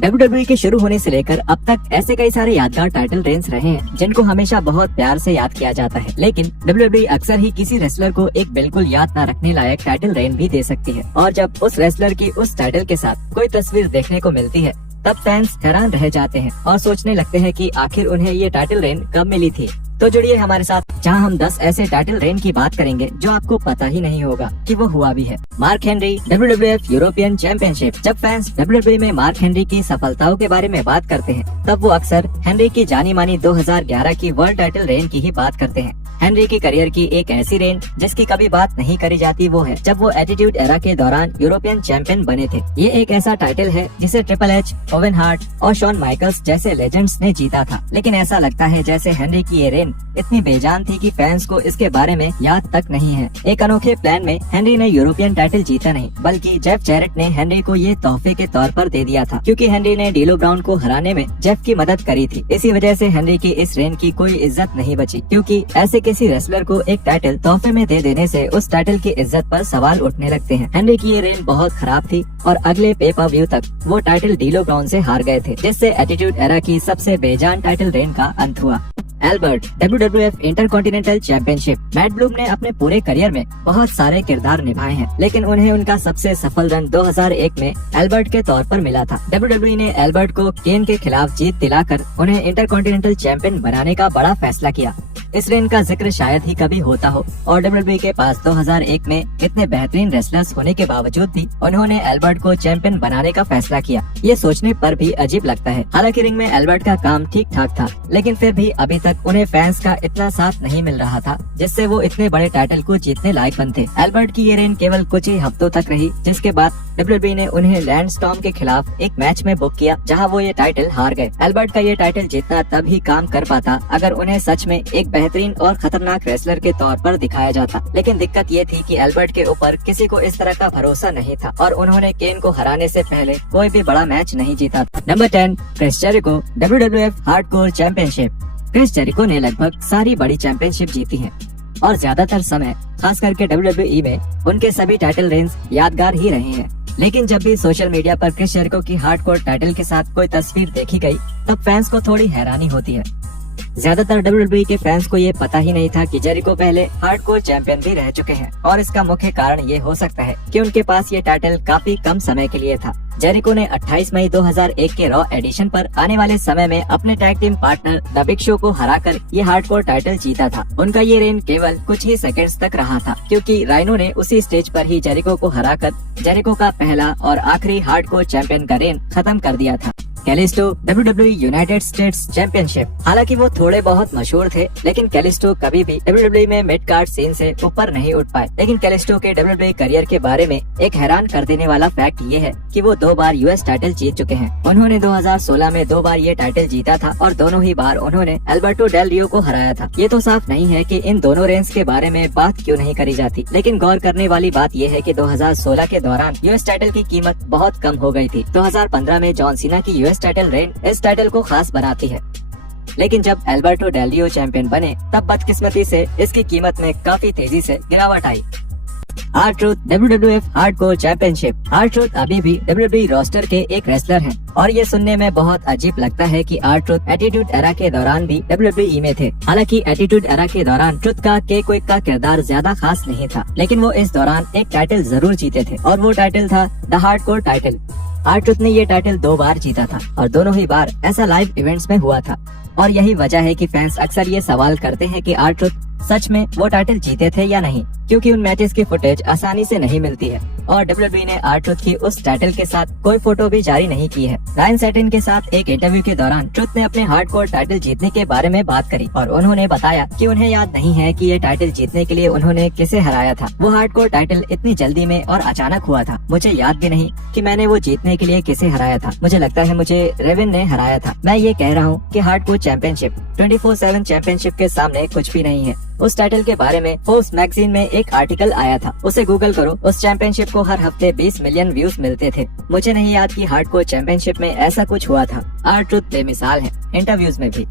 WWE के शुरू होने से लेकर अब तक ऐसे कई सारे यादगार टाइटल रेंज रहे हैं जिनको हमेशा बहुत प्यार से याद किया जाता है, लेकिन WWE अक्सर ही किसी रेसलर को एक बिल्कुल याद न रखने लायक टाइटल रेंज भी दे सकती है। और जब उस रेसलर की उस टाइटल के साथ कोई तस्वीर देखने को मिलती है तब फैंस हैरान रह जाते हैं और सोचने लगते हैं कि आखिर उन्हें ये टाइटल रेंज कब मिली थी। तो जुड़िए हमारे साथ, जहां हम 10 ऐसे टाइटल रेंज की बात करेंगे जो आपको पता ही नहीं होगा कि वो हुआ भी है। Mark Henry WWF European championship. जब फैंस WWE में मार्क हेनरी की सफलताओं के बारे में बात करते हैं तब वो अक्सर हेनरी की जानी मानी 2011 की वर्ल्ड टाइटल रेंज की ही बात करते हैं। हेनरी की करियर की एक ऐसी रेंज जिसकी कभी बात नहीं करी जाती वो है जब वो एटीट्यूड एरा के दौरान यूरोपियन चैंपियन बने थे। ये एक ऐसा टाइटल है जिसे ट्रिपल एच, ओवेन हार्ट और शॉन माइकल्स जैसे लेजेंड्स ने जीता था, लेकिन ऐसा लगता है जैसे हेनरी की ये रेंज इतनी बेजान थी कि फैंस को इसके बारे में याद तक नहीं है। एक अनोखे प्लान में हेनरी ने यूरोपियन टाइटल जीता नहीं, बल्कि जेफ जैरेट ने हेनरी को ये तोहफे के तौर पर दे दिया था, क्योंकि हेनरी ने डीलो ब्राउन को हराने में जेफ की मदद करी थी। इसी वजह से हेनरी की इस रेंज की कोई इज्जत नहीं बची, क्योंकि ऐसे किसी रेसलर को एक टाइटल तोहफे में दे देने से उस टाइटल की इज्जत पर सवाल उठने लगते हैं। हेनरी की ये रेंज बहुत खराब थी और अगले पे पर व्यू तक वो टाइटल डीलो ब्राउन से हार गए थे, जिससे एटीट्यूड एरा की सबसे बेजान टाइटल रेंज का अंत हुआ। Albert WWF intercontinental championship. Matt Bloom ने अपने पूरे करियर में बहुत सारे किरदार निभाए हैं, लेकिन उन्हें उनका सबसे सफल रन 2001 में एल्बर्ट के तौर पर मिला था। WWE ने एल्बर्ट को केन के खिलाफ जीत दिलाकर उन्हें इंटरकॉन्टिनेंटल चैंपियन बनाने का बड़ा फैसला किया। इस रेंज का जिक्र शायद ही कभी होता हो और WWE के पास 2001 में इतने बेहतरीन रेसलर्स होने के बावजूद भी उन्होंने एल्बर्ट को चैंपियन बनाने का फैसला किया। ये सोचने पर भी अजीब लगता है। हालांकि रिंग में एल्बर्ट का काम ठीक ठाक था, लेकिन फिर भी अभी तक उन्हें फैंस का इतना साथ नहीं मिल रहा था जिससे वो इतने बड़े टाइटल को जीतने लायक बनते। एल्बर्ट की ये रेंज केवल कुछ ही हफ्तों तक रही, जिसके बाद WWE ने उन्हें लैंड स्टॉर्म के खिलाफ एक मैच में बुक किया जहां वो ये टाइटल हार गए। एल्बर्ट का ये टाइटल जीतना तब ही काम कर पाता अगर उन्हें सच में एक बेहतरीन और खतरनाक रेसलर के तौर पर दिखाया जाता, लेकिन दिक्कत ये थी कि एल्बर्ट के ऊपर किसी को इस तरह का भरोसा नहीं था और उन्होंने केन को हराने से पहले कोई भी बड़ा मैच नहीं जीता था। Number 10, Chris Jericho WWF hardcore championship. Chris Jericho ने लगभग सारी बड़ी चैंपियनशिप जीती हैं और ज्यादातर समय खास करके WWE में उनके सभी टाइटल रेंज यादगार ही रहे हैं। लेकिन जब भी सोशल मीडिया पर क्रिस जेरिको की हार्डकोर टाइटल के साथ कोई तस्वीर देखी गई तब फैंस को थोड़ी हैरानी होती है। ज्यादातर WWE के फैंस को ये पता ही नहीं था कि जेरिको पहले हार्डकोर चैंपियन भी रह चुके हैं और इसका मुख्य कारण ये हो सकता है कि उनके पास ये टाइटल काफी कम समय के लिए था। जेरिको ने 28 मई 2001 के रॉ एडिशन पर आने वाले समय में अपने tag team partner the big show को हराकर ये हार्डकोर टाइटल जीता था। उनका ये रेन केवल कुछ ही सेकंड्स तक रहा था, क्योंकि राइनो ने उसी स्टेज पर ही जेरिको को हराकर जेरिको का पहला और आखिरी हार्डकोर चैंपियन का रेन खत्म कर दिया था। Callisto WWE United states championship. हालांकि वो थोड़े बहुत मशहूर थे, लेकिन कैलिस्टो कभी भी WWE में मिड कार्ड सीन से ऊपर नहीं उठ पाए। लेकिन कैलिस्टो के WWE करियर के बारे में एक हैरान कर देने वाला फैक्ट ये है कि वो 2 बार US टाइटल जीत चुके हैं। उन्होंने 2016 में 2 बार ये टाइटल जीता था और दोनों ही बार उन्होंने एल्बर्टो डेल रियो को हराया था। ये तो साफ नहीं है कि इन दोनों रेंज के बारे में बात क्यों नहीं करी जाती, लेकिन गौर करने वाली बात ये है कि 2016 के दौरान US टाइटल की कीमत बहुत कम हो गई थी। 2015 में जॉन सीना की US टाइटल रेंज इस टाइटल को खास बनाती है, लेकिन जब एल्बर्टो डेल रियो चैंपियन बने तब बदकिस्मती से इसकी कीमत में काफी तेजी से गिरावट आई। R-Truth WWF hardcore championship. R-Truth अभी भी WWE रोस्टर के एक रेसलर हैं और ये सुनने में बहुत अजीब लगता है कि R-Truth एटीट्यूड एरा के दौरान भी WWE में थे। हालांकि एटीट्यूड एरा के दौरान ट्रुथ का क्विक का किरदार ज्यादा खास नहीं था, लेकिन वो इस दौरान एक टाइटल जरूर जीते थे और वो टाइटल था द हार्डकोर टाइटल। R-Truth ने ये टाइटल 2 बार जीता था और दोनों ही बार ऐसा लाइव इवेंट्स में हुआ था और यही वजह है कि फैंस अक्सर ये सवाल करते हैं कि R-Truth सच में वो टाइटल जीते थे या नहीं, क्योंकि उन मैचेस की फुटेज आसानी से नहीं मिलती है और WWE ने R-Truth की उस टाइटल के साथ कोई फोटो भी जारी नहीं की है। रायन सैटिन के साथ एक इंटरव्यू के दौरान ट्रुथ ने अपने हार्डकोर टाइटल जीतने के बारे में बात करी और उन्होंने बताया कि उन्हें याद नहीं है कि ये टाइटल जीतने के लिए उन्होंने किसे हराया था। वो हार्डकोर टाइटल इतनी जल्दी में और अचानक हुआ था, मुझे याद भी नहीं कि मैंने वो जीतने के लिए किसे हराया था। मुझे लगता है मुझे रेविन ने हराया था। मैं ये कह रहा हूँ कि हार्डकोर चैंपियनशिप 24/7 चैंपियनशिप के सामने कुछ भी नहीं है। उस टाइटल के बारे में फोर्ब्स मैगजीन में एक आर्टिकल आया था, उसे गूगल करो। उस चैंपियनशिप को हर हफ्ते 20 मिलियन व्यूज मिलते थे। मुझे नहीं याद कि हार्डकोर चैंपियनशिप में ऐसा कुछ हुआ था। R-Truth बेमिसाल है, इंटरव्यूज में भी।